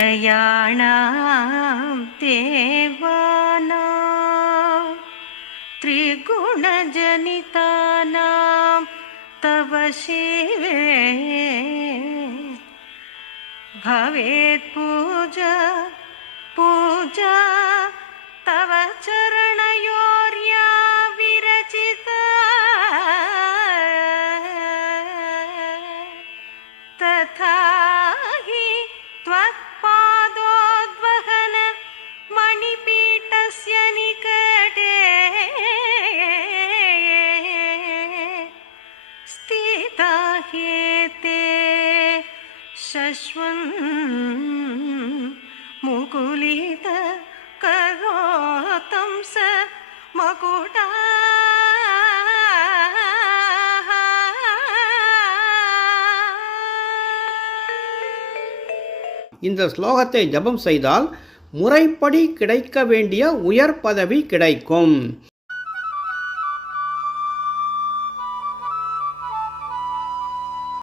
त्रयाणां देवानां त्रिगुणजनितानां तव शिवे भवेत् पूजा पूजा तव चरणयोर्या विरचिता तथा हि त्वत्पादोद्वहन मणिपीठस्य निकटे स्थिता ह्येते शश्वन् मुकुलित करोतं स मकुटा. இந்த ஸ்லோகத்தை ஜபம் செய்தால் முறைப்படி கிடைக்க வேண்டிய உயர் பதவி கிடைக்கும்.